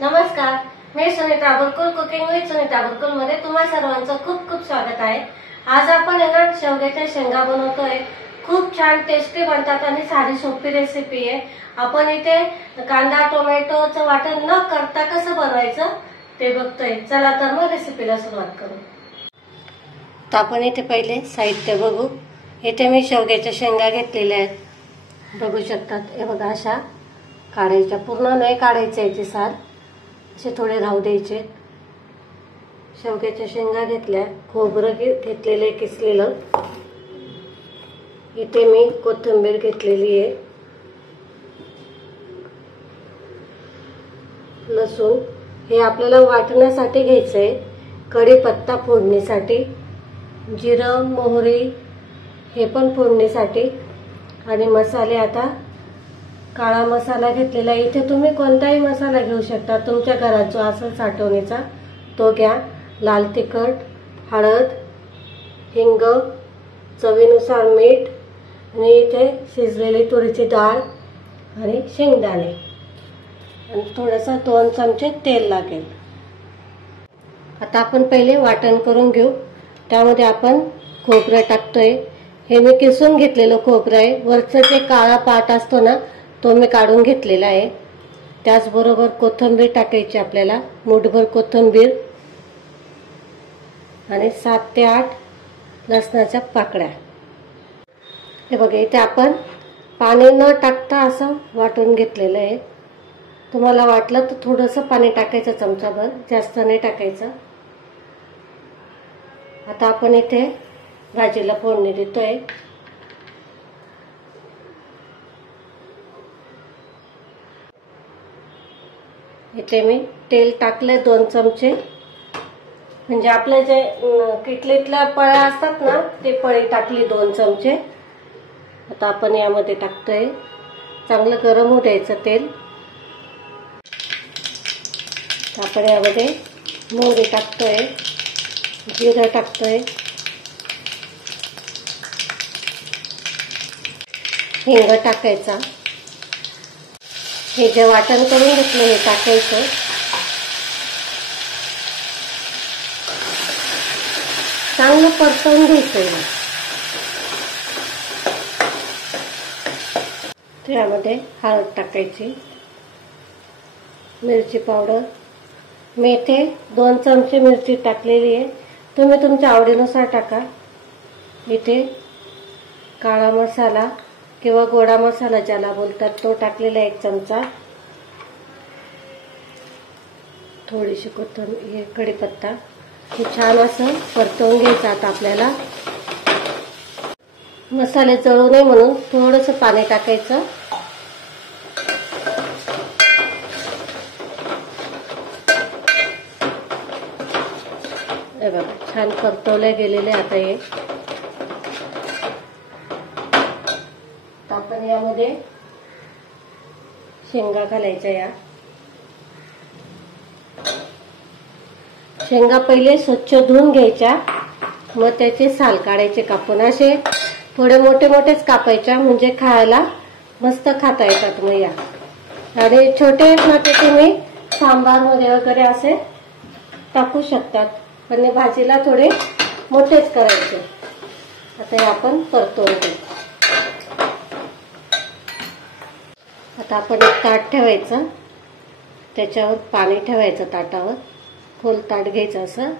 नमस्कार, मी Sunita बुरकुल cooking with Sunita बुरकुल मध्ये तुम्हा सर्वांचं खूप खूप स्वागत आहे। आज आपण ना शेवग्याच्या शेंगा बनवतोय। खूप छान टेस्टी बनतात आणि साधी सोपी रेसिपी आहे। आपण इथे कांदा टोमॅटोचं वाटण न करता कसं बनवायचं ते बघतोय। चला तर मग रेसिपीला सुरुवात करू। तर आपण इथे पहिले साहित्य बघू। इथे मी शेवग्याच्या शेंगा घेतलेल्या आहेत, बघू शकतात। हे बघा, अशा काढायच्या, पूर्ण नाही काढायचे, याची साल असे थोडे राहू द्यायचे। शेवग्याच्या शेंगा घेतल्या, खोबरं घेतलेले किसलेलं, इथे मी कोथिंबीर घेतलेली आहे, लसूण हे आपल्याला वाटण्यासाठी घ्यायचंय, कढीपत्ता फोडणीसाठी, जिरं मोहरी हे पण फोडणीसाठी, आणि मसाले आता काळा मसाला घेतलेला। इथे तुम्ही कोणताही मसाला घेऊ शकता, तुमच्या घरात जो असेल साठवणीचा तो घ्या। लाल तिखट, हळद, हिंग, चवीनुसार मीठ, आणि इथे शिजलेली तुरीची डाळ आणि शेंगदाणे, आणि थोडंसं 2 चमचे तेल लागेल। आता आपण पहिले वाटण करून घेऊ। त्यामध्ये आपण खोबरं टाकतोय, हे मी किसून घेतलेलं खोबरं आहे। वरचं जे काळा पाट असतो ना तो मी काढून घेतलेला आहे। त्याचबरोबर कोथिंबीर टाकायची आपल्याला, मुठभर कोथिंबीर, आणि 7 ते 8 लसणाच्या पाकळ्या। हे बघा, इथे आपण पाणी न टाकता असं वाटून घेतलेलं आहे। तुम्हाला वाटलं तर थोडंसं पाणी टाकायचं, चमचाभर, जास्त नाही टाकायचं। आता आपण इथे भाजीला फोडणी देतोय। इथे मी तेल टाकले 2 चमचे, म्हणजे आपले जे किटलीतल्या पळ्या असतात ना ते पळी टाकली 2 चमचे। आता आपण यामध्ये टाकतोय, चांगलं गरम होऊ द्यायचं तेल। आपण यामध्ये मोहरी टाकतोय, जिरं टाकतोय, हिंग टाकायचा, हे जे वाटण करून घेतलं हे टाकायचं, चांगलं परतवून घ्यायचं। त्यामध्ये हळद टाकायची, मिरची पावडर, मी इथे 2 चमचे मिरची टाकलेली आहे, तुम्ही तुमच्या आवडीनुसार टाका। इथे काळा मसाला किंवा गोडा मसाला ज्याला बोलतात तो टाकलेला 1 चमचा, थोडीशी कोथिंबीर, कढीपत्ता, हे छान असं परतवून घ्यायचं। आता आपल्याला मसाले जळू नये म्हणून थोडंसं पाणी टाकायचं। हे बघा, छान परतवले गेलेले। आता हे आपण यामध्ये शेंगा घालायच्या। या शेंगा पहिले स्वच्छ धुवून घ्यायच्या, मग त्याचे साल काढायचे कापून, असे थोडे मोठे मोठेच कापायच्या, म्हणजे खायला मस्त खाता येतात। मग या, आणि छोटे आहेत ना ते तुम्ही सांबार मध्ये वगैरे असे टाकू शकतात, पण भाजीला थोडे मोठेच करायचे। आता हे आपण परतवून घेऊ। आता आपण एक ताट ठेवायचं, त्याच्यावर पाणी ठेवायचं, ताटावर खोल ताट घ्यायचं असं,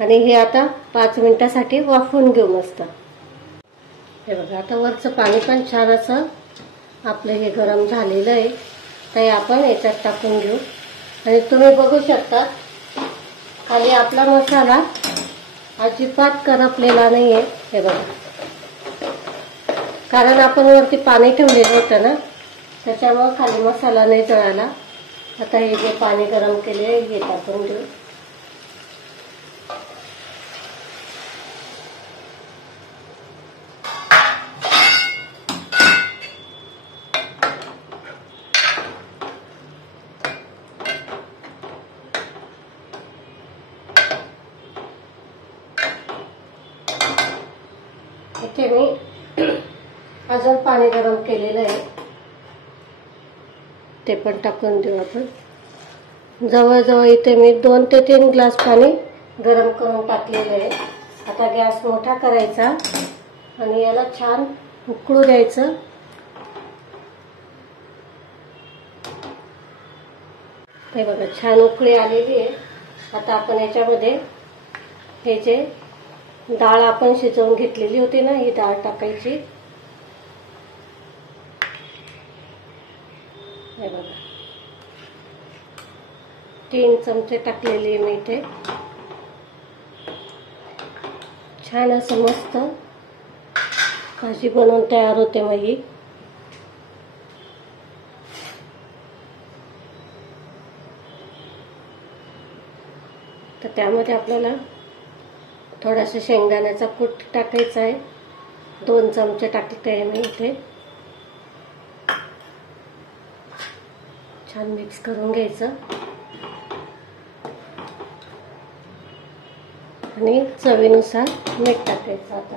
आणि हे आता 5 मिनिटासाठी वाफवून घेऊ मस्त। हे बघा, आता वरचं पाणी पण छान असं आपलं हे गरम झालेलं आहे, ते आपण याच्यात टाकून घेऊ। आणि तुम्ही बघू शकता खाली आपला मसाला अजिबात करपलेला नाहीये। हे बघा, कारण आपण वरती पाणी ठेवलेलं होतं ना, त्याच्यामुळे खाली मसाला नाही जळाला। आता हे जे पाणी गरम केले हे टाकून घेऊ। इथे मी अजून पाणी गरम केलेलं आहे, ते पण टाकून देऊ आपण। जवळजवळ इथे मी 2 ते 3 ग्लास पाणी गरम करून टाकलेलं आहे. आता गॅस मोठा करायचा आणि याला छान उकळू द्यायचं. हे बघा छान उकळी आलेली आहे. आता आपण याच्यामध्ये हे जे डाळ आपण शिजवून घेतलेली होती ना, ही डाळ टाकायची. हे बघा 3 चमचे टाकलेली मी इथे. छान असं मस्त भाजी बनवून तयार होते मग ही. तर त्यामध्ये आपल्याला थोडासा शेंगदाण्याचा कूट टाकायचा आहे. 2 चमचे टाकते आहे मी इथे. छान मिक्स करून घ्यायचं आणि चवीनुसार मीठ टाकायचं. आता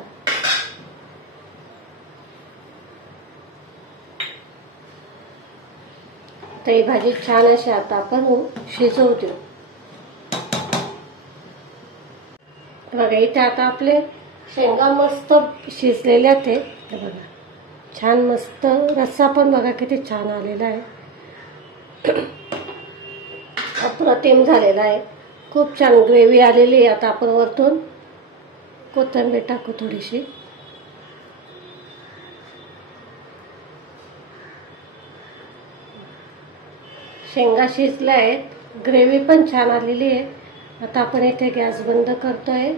ही भाजी छान अशी आता आपण शिजवू देऊ. बघा इथे आता आपले शेंगा मस्त शिजलेल्या आहेत. हे बघा छान मस्त रस्सा पण बघा किती छान आलेला आहे. अप्रतिम झालेला आहे. खूप छान ग्रेव्ही आलेली आहे. आता आपण वरतून कोथिंबीर टाकू थोडीशी. शेंगा शिजल्या आहेत. ग्रेव्ही पण छान आलेली आहे. आता आपण इथे गॅस बंद करतोय.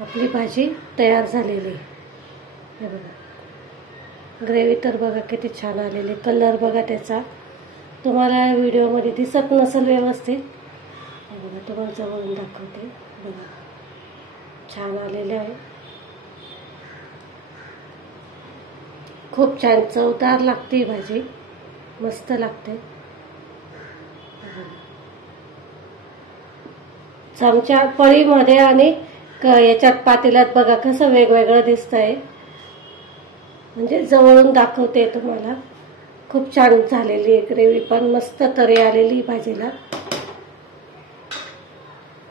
आपली भाजी तयार झालेली आहे. हे बघा ग्रेव्ही तर बघा किती छान आलेली. कलर बघा त्याचा तुम्हाला व्हिडिओमध्ये दिसत नसेल व्यवस्थित. हे बघा तुम्हाला जवळून दाखवते. बघा छान आलेले आहे. खूप छान चवदार लागते ही भाजी. मस्त लागते. चमचा पळीमध्ये आणि याच्यात पातेल्यात बघा कसं वेगवेगळं दिसतंय. म्हणजे जवळून दाखवते तुम्हाला. खूप छान झालेली आहे ग्रेव्ही पण मस्त तरी आलेली भाजीला.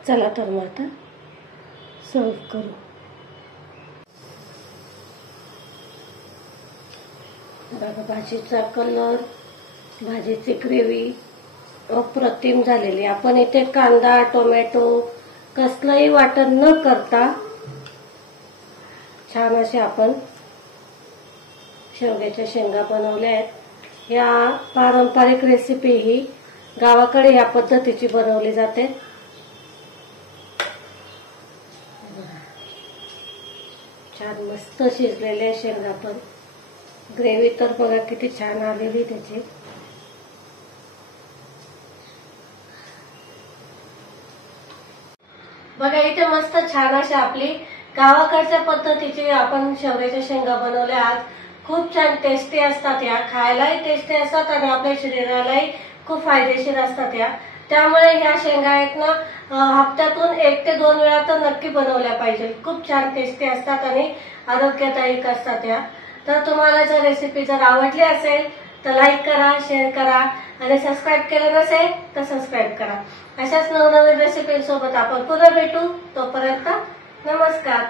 चला तर मग आता सर्व करू. बघा भाजीचा कलर, भाजीची ग्रेव्ही अप्रतिम झालेली. आपण इथे कांदा टोमॅटो कसलंही वाटण न करता छान असे आपण शेवग्याच्या शेंगा बनवल्या आहेत. या पारंपरिक रेसिपी ही गावाकडे या पद्धतीची बनवली जाते. छान मस्त शिजलेल्या शेंगा पण. ग्रेव्ही तर बघा किती छान आलेली त्याची. बघा इथे मस्त छान अशी आपली गावाकडच्या पद्धतीची आपण शेवग्याच्या शेंगा बनवल्या. आज खूप छान टेस्टी असतात या. खायलाही टेस्टी असतात आणि आपल्या शरीरालाही खूप फायदेशीर असतात या. त्यामुळे ह्या शेंगा आहेत ना, हप्त्यातून 1 ते 2 वेळा तर नक्की बनवल्या पाहिजे. खूप छान टेस्टी असतात आणि आरोग्यदायक असतात या. तर तुम्हाला जर रेसिपी जर आवडली असेल तर लाईक करा, शेअर करा आणि सबस्क्राईब केलं नसेल तर सबस्क्राईब करा. अशाच नवनवीन रेसिपींसोबत आपण पुन्हा भेटू. तोपर्यंत नमस्कार.